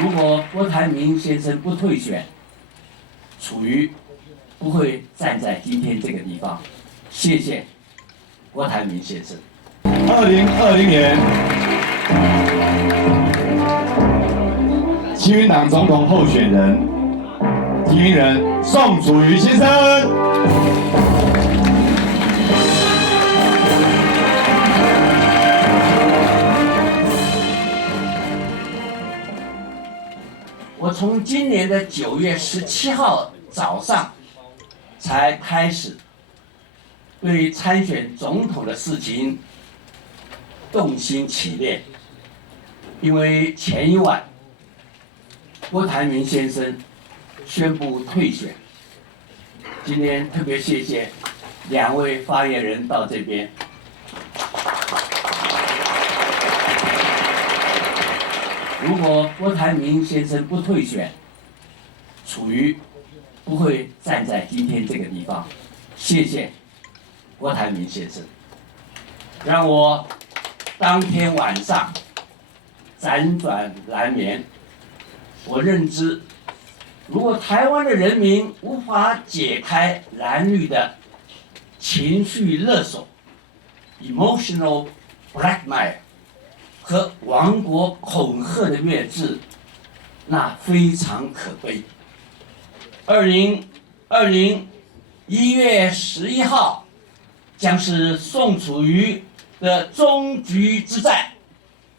如果郭台铭先生不退选，楚瑜不会站在今天这个地方。谢谢郭台铭先生。2020年，亲民党总统候选人提名人宋楚瑜先生。 我从今年的9月17号早上才开始对参选总统的事情动心起念，因为前一晚郭台铭先生宣布退选。今天特别谢谢2位发言人到这边。 如果郭台铭先生不退选，楚瑜不会站在今天这个地方。谢谢郭台铭先生，让我当天晚上辗转难眠。我认知，如果台湾的人民无法解开蓝绿的情绪勒索 （emotional blackmail）。 和亡国恐吓的劣质，那非常可悲。2020 1月11号将是宋楚瑜的终局之战，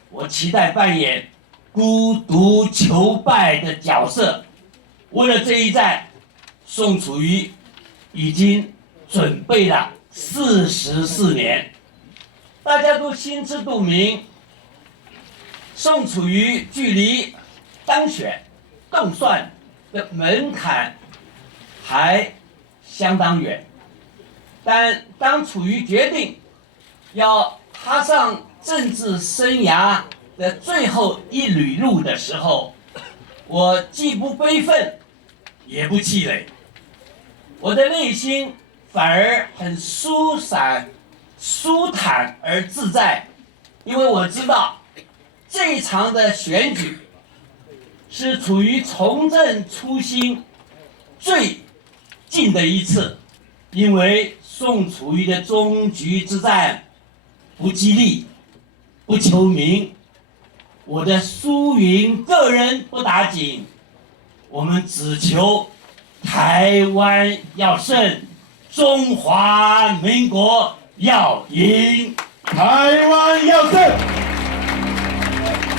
我期待扮演孤独求败的角色。为了这一战，宋楚瑜已经准备了44年，大家都心知肚明。 宋楚瑜距离当选动算的门槛还相当远，但当楚瑜决定要踏上政治生涯的最后一里路的时候，我既不悲愤，也不气馁，我的内心反而很舒坦而自在，因为我知道。 这一场的选举是处于重振初心最近的一次，因为宋楚瑜的终局之战不激励、不求名，我的输赢个人不打紧，我们只求台湾要胜，中华民国要赢，台湾要胜，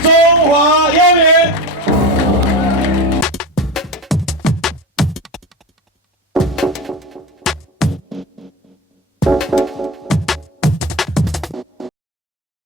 中华要赢。